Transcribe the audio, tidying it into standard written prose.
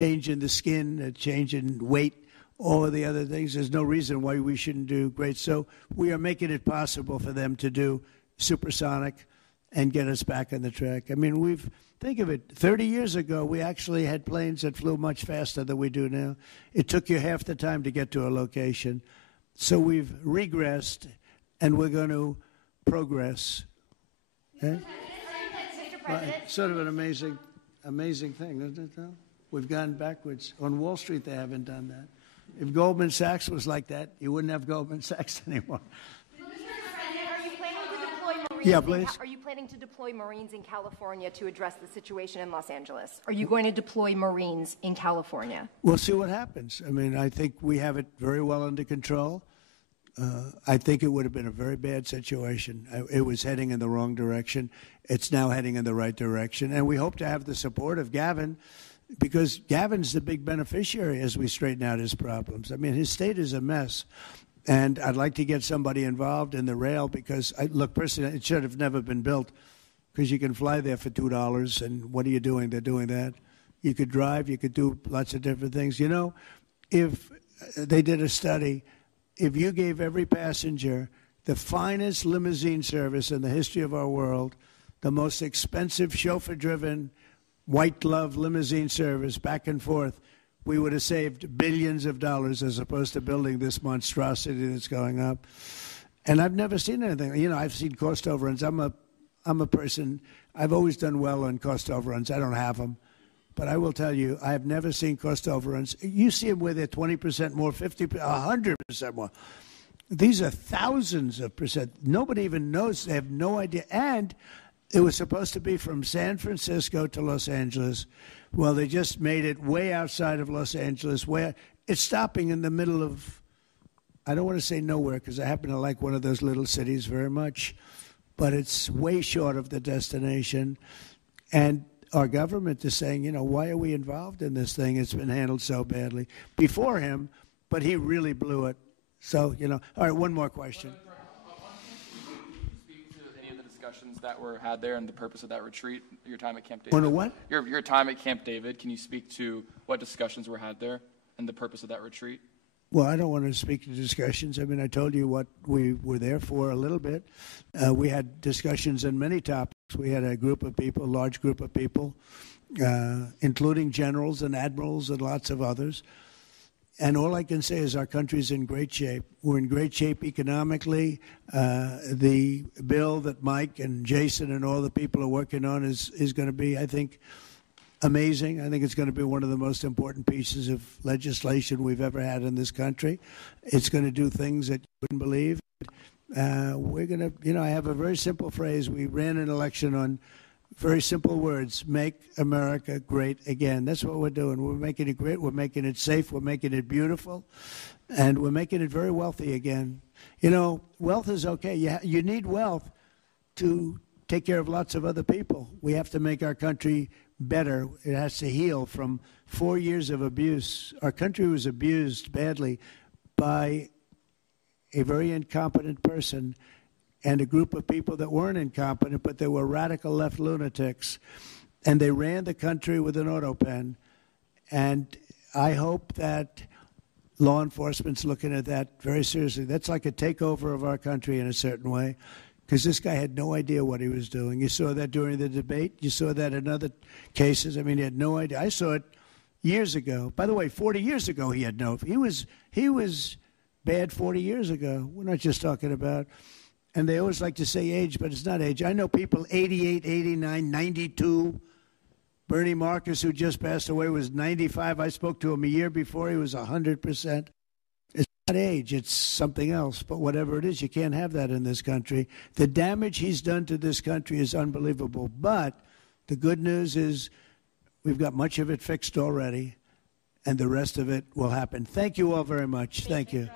change in the skin, a change in weight, all of the other things. There's no reason why we shouldn't do great. So we are making it possible for them to do supersonic and get us back on the track. I mean, think of it, 30 years ago, we actually had planes that flew much faster than we do now. It took you half the time to get to a location. So we've regressed, and we're going to progress. Okay? Well, it's sort of an amazing thing, isn't it, though? We've gone backwards. On Wall Street, they haven't done that. If Goldman Sachs was like that, you wouldn't have Goldman Sachs anymore. Yeah, please. Are you planning to deploy Marines in California to address the situation in Los Angeles? Are you going to deploy Marines in California? We'll see what happens. I mean, I think we have it very well under control. I think it would have been a very bad situation. It was heading in the wrong direction. It's now heading in the right direction. And we hope to have the support of Gavin, because Gavin's the big beneficiary as we straighten out his problems. I mean, his state is a mess. And I'd like to get somebody involved in the rail because, look, personally, it should have never been built because you can fly there for $2, and what are you doing? They're doing that. You could drive. You could do lots of different things. You know, if they did a study, if you gave every passenger the finest limousine service in the history of our world, the most expensive chauffeur-driven, white-glove limousine service back and forth, we would have saved billions of dollars as opposed to building this monstrosity that's going up. And I've never seen anything. You know, I've seen cost overruns. I'm a person, I've always done well on cost overruns. I don't have them. But I will tell you, I have never seen cost overruns. You see them where they're 20% more, 50%, 100% more. These are thousands of percent. Nobody even knows. They have no idea. And it was supposed to be from San Francisco to Los Angeles. Well, they just made it way outside of Los Angeles, where it's stopping in the middle of, I don't want to say nowhere because I happen to like one of those little cities very much, but it's way short of the destination. And our government is saying, you know, why are we involved in this thing? It's been handled so badly before him, but he really blew it. So, you know, all right, one more question. Discussions that were had there and the purpose of that retreat, your time at Camp David. On a what? Your time at Camp David. Can you speak to what discussions were had there and the purpose of that retreat? Well, I don't want to speak to discussions. I mean, I told you what we were there for a little bit. We had discussions on many topics. We had a group of people, a large group of people, including generals and admirals and lots of others. And all I can say is our country's in great shape. We're in great shape economically. The bill that Mike and Jason and all the people are working on is going to be, I think, amazing. I think it's going to be one of the most important pieces of legislation we've ever had in this country. It's going to do things that you wouldn't believe. We're going to, you know, I have a very simple phrase. We ran an election on very simple words: make America great again. That's what we're doing. We're making it great. We're making it safe. We're making it beautiful. And we're making it very wealthy again. You know, wealth is okay. You need wealth to take care of lots of other people. We have to make our country better. It has to heal from 4 years of abuse. Our country was abused badly by a very incompetent person and a group of people that weren't incompetent, but they were radical left lunatics. And they ran the country with an auto pen. And I hope that law enforcement's looking at that very seriously. That's like a takeover of our country in a certain way, because this guy had no idea what he was doing. You saw that during the debate. You saw that in other cases. I mean, he had no idea. I saw it years ago. By the way, 40 years ago, he had no. He was bad 40 years ago. We're not just talking about. And they always like to say age, but it's not age. I know people 88, 89, 92. Bernie Marcus, who just passed away, was 95. I spoke to him a year before. He was 100%. It's not age. It's something else. But whatever it is, you can't have that in this country. The damage he's done to this country is unbelievable. But the good news is we've got much of it fixed already, and the rest of it will happen. Thank you all very much. Thank you.